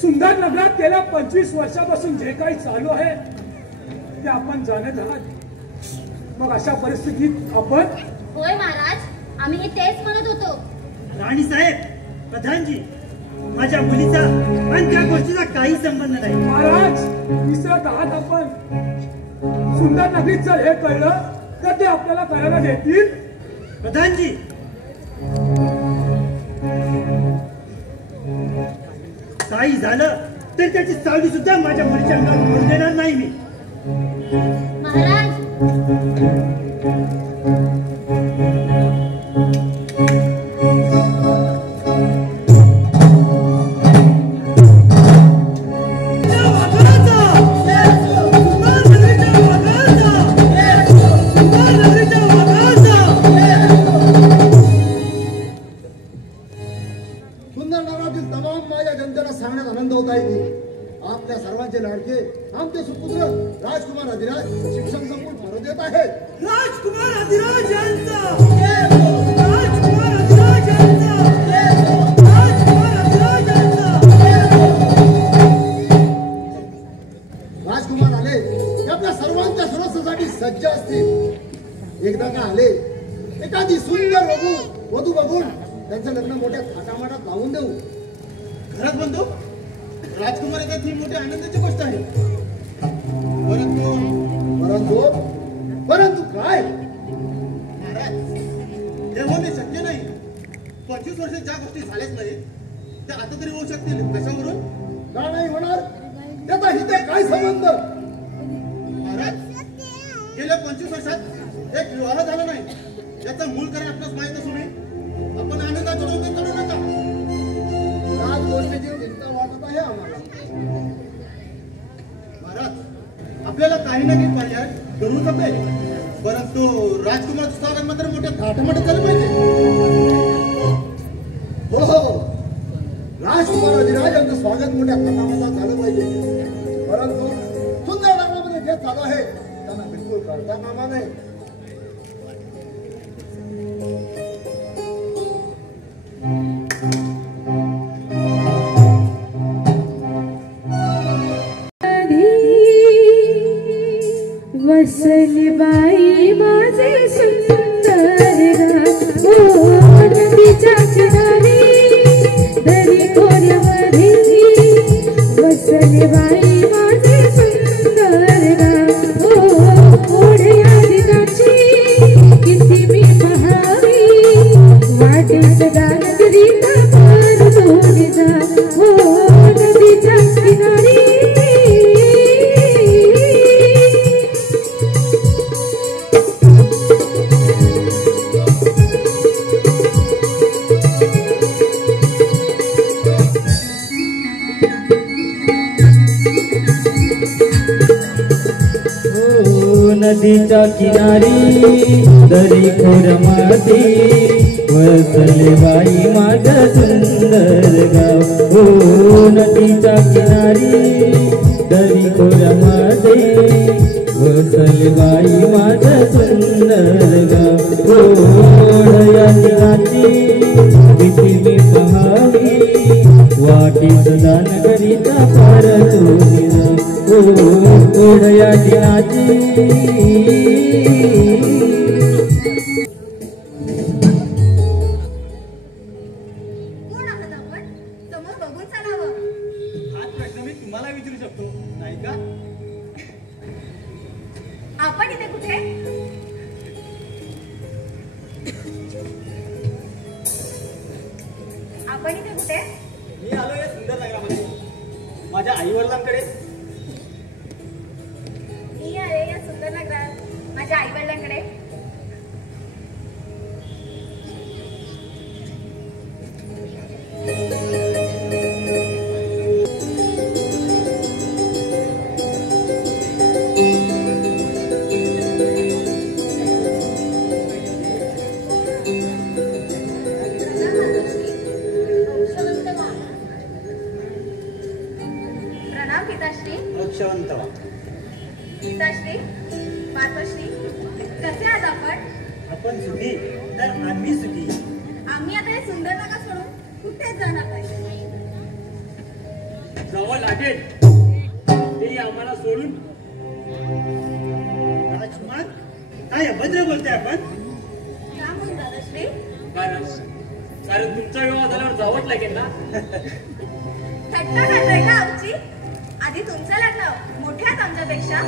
सुंदर नगरात गेल्या 25 वर्षापासून जे काही चालू आहे ते आपण जाणत आहात। मग अशा परिस्थितीत आपण होय महाराज, आम्ही तेच म्हणत होतो। राणी साहेब, प्रधानजी, माझ्या मुलीचा आणि त्या गोष्टीचा काही संबंध नाही। महाराज, विसरत आहात आपण। सुंदर नगरीत जर हे कळलं तर ते आपल्याला करायला देतील। प्रधानजी, काही झालं तर त्याची सावली सुद्धा माझ्या मुलीच्या अंगावर पडू देणार नाही मी। महाराज, आपल्या सर्वांचे लाडके आमचे सुपुत्र राजकुमार अधिराज शिक्षण संकुल भरू देत आहेत। राजकुमार अधिराज यांचा राजकुमार अधिराज यांचा राजकुमार अधिराज यांचा। राजकुमार आले की आपल्या सर्वांच्या सुरक्षेसाठी सज्ज असतील। एकदा का आले, एखादी सुंदर वधू बघून त्यांचं लग्न मोठ्या थाटामाटात लावून देऊ। खरंच म्हणतो, राजकुमार येतात ही मोठी आनंदाची गोष्ट आहे। परंतु काय महाराज, हे होणे शक्य नाही। 25 वर्षात ज्या गोष्टी झाल्याच नाही त्या आता तरी होऊ शकतील। कशावरून? कारण काय संबंध? महाराज, गेल्या 25 वर्षात एक विवाह झाला नाही, याचं मूळ कारण आपल्यास माहित असून आपण आनंदाचं डोकं चढू नका. आज गोष्टीची चिंता वाटत आहे आम्हाला. महाराज, आपल्याला काही ना काही पर्याय करू शकते, परंतु राजकुमारचं स्वागत मात्र मोठ्या थाटामाटात झालं पाहिजे. हो हो, राजकुमार अधिराज यांचं स्वागत मोठ्या थाटामाटात झालं पाहिजे, परंतु सुंदर नगरामध्ये जे चालू आहे त्यांना बिलकुल करता कामा नाही. वसली बाई माझे सुंदर नदीच्या किनारी दरी खोऱ्यामध्ये वसली बाई माझे सुंदर ओढ्या दिनाची किती मी पहावी वाटेत गान करीता पार दोन्ही जा नदीच्या किनारी. नदीच्या किनारी दरी खोरमध्ये वसले बाई माझं सुंदर गाव. हो नदीच्या किनारी दरी खोरमध्ये वसले बाई माझं सुंदर गाव. हो या दिनाची किती मी पहावी वाटीत दान करीता पार तुझी ओढया दिनाची. कोण आहात आपण? समोर बघून चालावं. हाच प्रश्न मी तुम्हाला विचारू शकतो नाही का? आपण इथे कुठे? आपण इथे कुठे? मी आलो या सुंदर नगरामध्ये माझ्या आई वडिलांकडे. मी आले या सुंदर नगरात माझ्या आई वडिलांकडे. प्रणाम पिताश्री. रक्षवंत पिताश्री, मातोश्री, कसे आहात आपण? आपण सुखी तर आम्ही सुखी. आम्ही आता हे सुंदर नगर सोडून कुठेच जाणार नाही. जावं लागेल ते आम्हाला सोडून. राजकुमार, काय अभद्र बोलताय आपण? का म्हणून दादाश्री? कारण तुमचा विवाह झाल्यावर जावंच लागेल ना. थट्टा करताय का आमची? आधी तुमचं लग्न मोठ्याच आमच्यापेक्षा.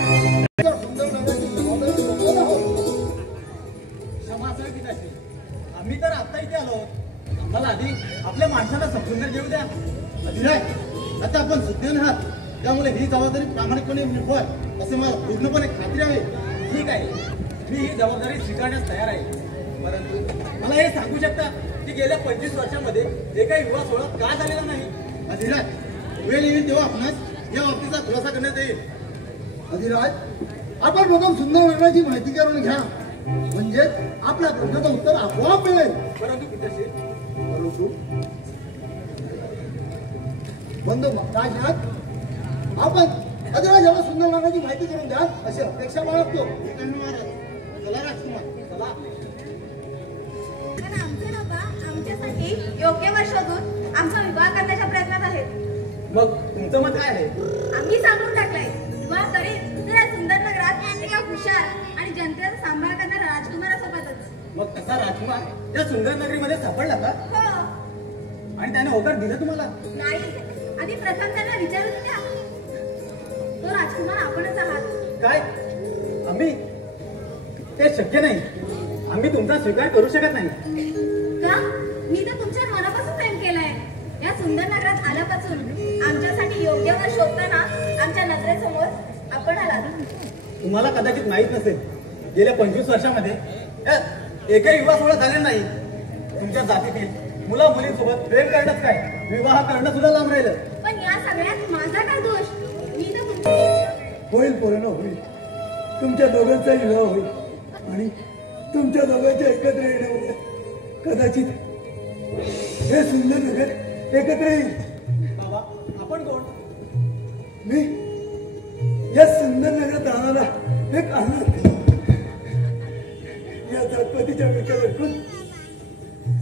सुंदर नगराची जबाबदारी सोबत आहोत. क्षमा असेल की तशी, आम्ही तर आता इथे आलो आहोत. आम्हाला आधी आपल्या माणसाला समजून तर घेऊ द्या. अधिराज, आता आपण सुज्ञान आहात, त्यामुळे ही जबाबदारी प्रामाणिकपणे निभवाल असे मला पूर्णपणे खात्री आहे. ठीक आहे, मी ही जबाबदारी स्वीकारण्यास तयार आहे. परंतु मला हे सांगू शकता की गेल्या 25 वर्षामध्ये एकही विवाह सोहळा का झालेला नाही? अधिराज, वेळ येईल तेव्हा आपणास या बाबतीचा खुलासा करण्यात येईल. अधिराज, आपण बघून सुंदर नगराची माहिती करून घ्या, म्हणजे आपल्या प्रश्नाचं उत्तर आपोआप मिळेल. परंतु पिताश्री, परंतु बंधू काय घ्यात, आपण अधिराजाला सुंदर नगराची माहिती करून द्या अशी अपेक्षा बाळगतो. ठीक आहे महाराज. चला राजकुमार, चला. पण आमचे बाबा आमच्यासाठी योग्य वर शोधून आमचा विवाह करण्याच्या प्रयत्नात आहेत. मग तुमचं मत काय आहे? आम्ही सांगून टाकलंय, विवाह करीत तर या सुंदर नगरात एका हुशार आणि जनतेचा सांभाळ करणाऱ्या राजकुमारासोबतच. मग तसा राजकुमार त्या सुंदर नगरीमध्ये सापडला का? हो. आणि त्याने होकार दिलं तुम्हाला? नाही, आधी प्रथम त्यांना विचारून द्या. तो राजकुमार आपणच आहात. काय? आम्ही? ते शक्य नाही. आम्ही तुमचा स्वीकार करू शकत नाही. का? मी तर तुमच्या मनापासून प्रेम केलंय. या सुंदर नगरात आल्यापासून आमच्यासाठी योग्य वर शोधताना आमच्या नजरेसमोर आपण आलात. तुम्हाला कदाचित माहीत नसेल, गेल्या 25 वर्षामध्ये एकही विवाह सोहळा झालेला नाही. तुमच्या जातीतील मुला मुलींसोबत प्रेम करणंच काय, विवाह करणं सुद्धा लांब राहिलं. पण या सगळ्यात माझा काय दोष? मी तर होईल पोरांनो, होईल. तुमच्या दोघांचा विवाह होईल आणि तुमच्या दोघांच्या एकत्र येण्यामुळे कदाचित हे सुंदर नगर एकत्र येईल. बाबा, आपण कोण? मी या सुंदर नगरात राहणारा एक अनाथ, या जातपातीच्या विचारातून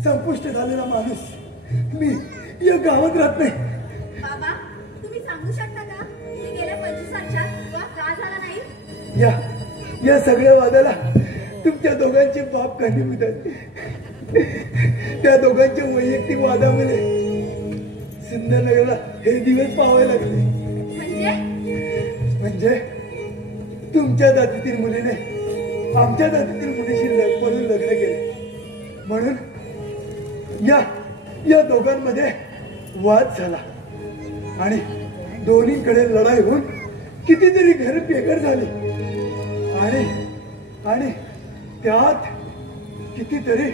संपुष्ट झालेला माणूस. मी या गावात राहत नाही. बाबा, तुम्ही सांगू शकता का की गेल्या 25 वर्षात विवाह का झाला नाही? या सगळ्या वादाला तुमच्या दोघांचे बाप कारणीभूत आहेत. त्या दोघांच्या वैयक्तिक वादामध्ये सुंदर नगरला हे दिवस पाहावे लागले. म्हणजे तुमच्या जातीतील मुलीने आमच्या जातीतील मुलीशी म्हणून लग्न केले. म्हणून या दोघांमध्ये वाद झाला आणि दोन्हीकडे लढाई होऊन कितीतरी घर बेघर झाली आणि त्यात कितीतरी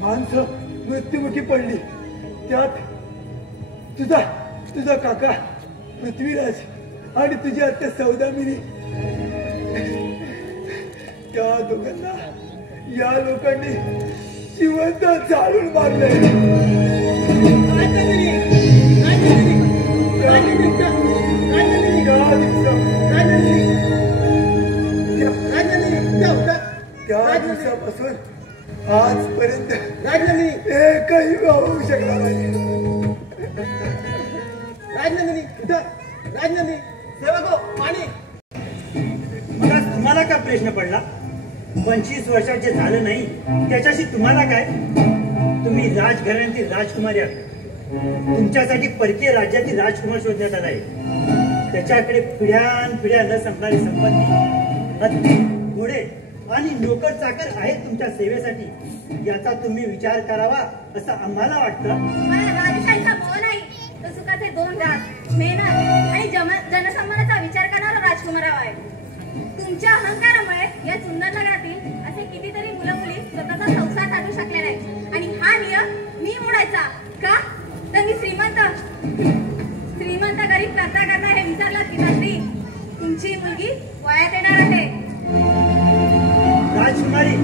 माणसं मृत्युमुखी पडली. त्यात तुझा काका पृथ्वीराज आणि तुझी आत्या सौदामिनी, त्या दोघांना या लोकांनी जिवंत जाळून मारले. त्या दिवसापासून आजपर्यंत एकही विवाह होऊ शकला नाही. राजनंदिनी, सेवक हो, पाणी. मग आज तुम्हाला का प्रश्न पडला? 25 वर्षात जे झालं नाही त्याच्याशी तुम्हाला काय? तुम्ही राजघराण्यातील राजकुमारी आहात. तुमच्यासाठी परकीय राज्यातील राजकुमार शोधण्यात आलाय. त्याच्याकडे पिढ्यान न संपणारी संपत्ती, हत्ती, घोडे आणि नोकर चाकर आहेत तुमच्या सेवेसाठी. याचा तुम्ही विचार करावा असं आम्हाला वाटतं. मला राजशाहीचा मोह नाही, तर सुखाचे 2 घास, मेहनत आणि जनसन्मानाचा विचार करणारा राजकुमार हवा आहे. तुमच्या अहंकारामुळे या सुंदर नगरातील असे कितीतरी मुलं मुली स्वतःचा संसार साधू शकले नाही आणि हा नियम मी मोडायचा का? तर मी श्रीमंत गरीब करता हे विचारलं की नाही. तुमची मुलगी वयात येणार आहे. राजकुमारी,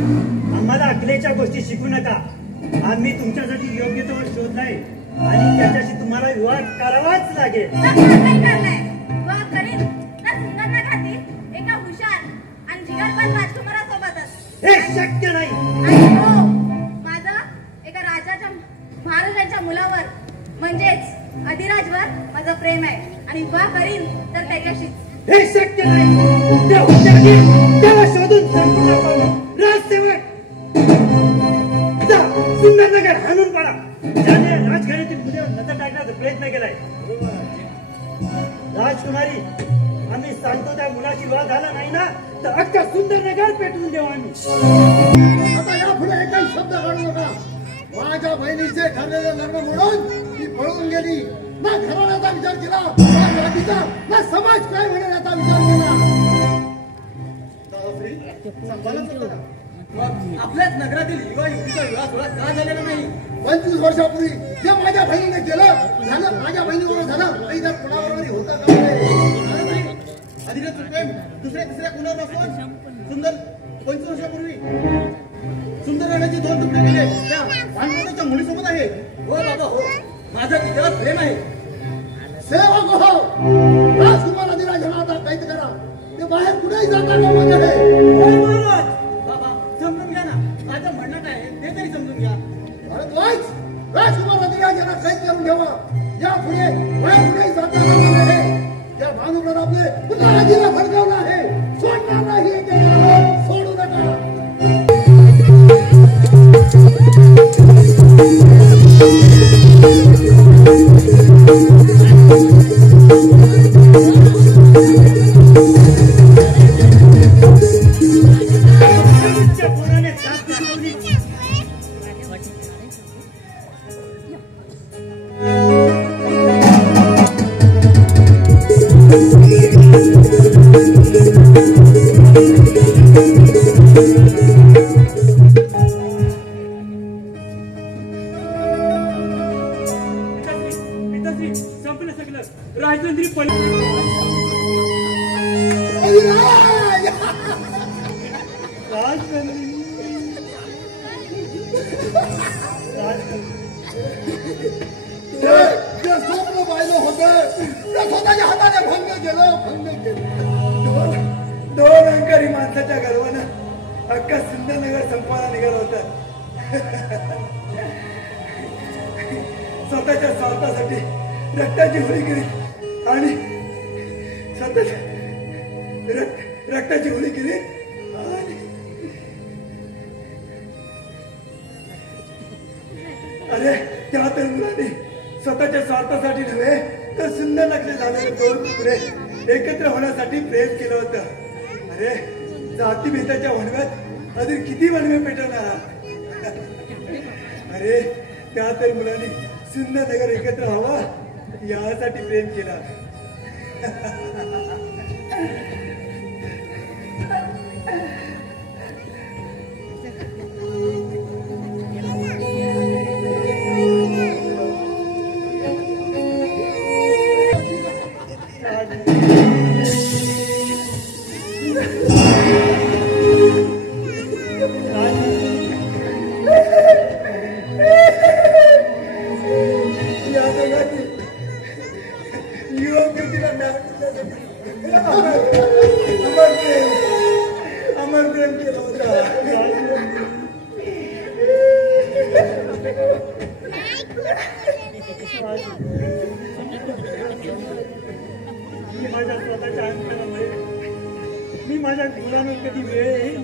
आम्हाला अकलेच्या गोष्टी शिकू नका. आम्ही तुमच्यासाठी योग्य तो शोधलाय आणि त्याच्याशी तुम्हाला विवाह करावाच लागेल. विवाह करीन तर सुंदर नगरातील एका हुशार आणि जिगरबाज राजकुमारासोबतच. हे शक्य नाही. आणि हो, माझं एका महाराजांच्या मुलावर म्हणजेच अधिराजवर माझं प्रेम आहे आणि विवाह करीन तर त्याच्याशीच. हे शक्य नाही. त्या हुशारी त्याला शोधून संपूर्ण पाहू. राजसेवक, सुंदर नगर हाणून पाडा. ज्याने राजघराण्यातील मुलीवर नजर टाकण्याचा प्रयत्न केलाय. राजकुमारी, आम्ही सांगतो त्या मुलाची विवाह झाला नाही ना तर अख्खा सुंदर नगर पेटवून देऊ आम्ही. आता यापुढे एकही शब्द काढू नका. माझ्या बहिणीचे ठरलेले लग्न म्हणून ती पळून गेली. ना घराण्याचा विचार केला, ना जातीचा, ना समाज काय म्हणेल याचा विचार केला. आपल्याच नगरातील युवा युवतीचा विवाह सोहळा का झालेला नाही? 25 वर्षापूर्वी जे माझ्या बहिणीने केलं झालं. माझ्या बहिणीबरोबर झालं नाही तर कोणाबरोबरही होता का नाही. अधिराज प्रेम दुसऱ्या तिसऱ्या कुणावर नसून सुंदर 25 वर्षापूर्वी सुंदर राण्याचे 2 तुकडे केले त्या भानगडीच्या मुलीसोबत आहे. हो बाबा, हो, माझं तिच्यावर प्रेम आहे. सेवक हो, राजकुमार अधिराज यांना आता कैद करा. ते बाहेर कुठेही जाता कामा नये. बाबा, समजून घ्या ना, माझं म्हणणं काय आहे ते तरी समजून घ्या. भारद्वाज, राजकुमार अधिराज यांना कैद करून ठेवा. यापुढे बाहेर कुठेही जाता कामा नये. त्या भानुप्रतापने पुन्हा आजीला भडकावलं आहे. सोडणार नाही. सोडू नका. झालं राजतंत्री अधिराज! जे स्वप्न पाहिलं होतं ते स्वतःच्या हाताने भंग केलं. दोन अहंकारी माणसाच्या गर्वानं अख्खा सुंदरनगर संपवायला निघाला होता. स्वतःच्या स्वार्थासाठी रक्ताची होळी केली आणि स्वतःच्या रक्ताची होळी केली आणि अरे त्या तर मुलाने स्वतःच्या स्वार्थासाठी नव्हे तर सुंदर नगरी झालेले दोन तुकडे एकत्र होण्यासाठी प्रेम केलं होतं. अरे जातीभेदाच्या वणव्यात अजून किती वणवे पेटवणार. अरे त्या तर मुलांनी सुंदर नगर एकत्र व्हावं यासाठी प्रेम केलं. अमर प्रेम केलं होतं. माझ्या स्वतःच्या अंतरामुळे मी माझ्या मुलांना कधी वेळ येईल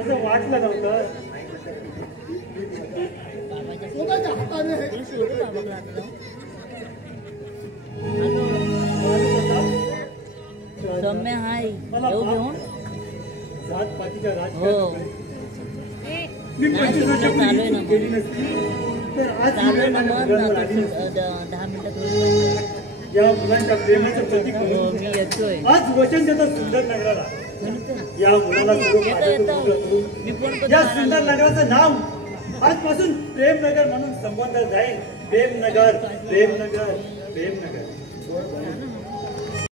असं वाटलं नव्हतं. स्वतःच्या हाताने सौम्य हाय येऊ घेऊन जातपातीच्या हो मी 25 वर्षापूर्वी केली नसती तर आज चालू आहे ना मग मुलांना लागली नसती. 10 मिनिटात होईल. या मुलांच्या प्रेमाचं प्रतीक हो म्हणून मी येतोय. आज वचन देतो सुंदर नगराला. या मुलाला सर्व येतो मी फोन करतो. या सुंदर नगराचं नाव आजपासून प्रेमनगर म्हणून संबोधलं जाईल. प्रेमनगर प्रेमनगर प्रेमनगर.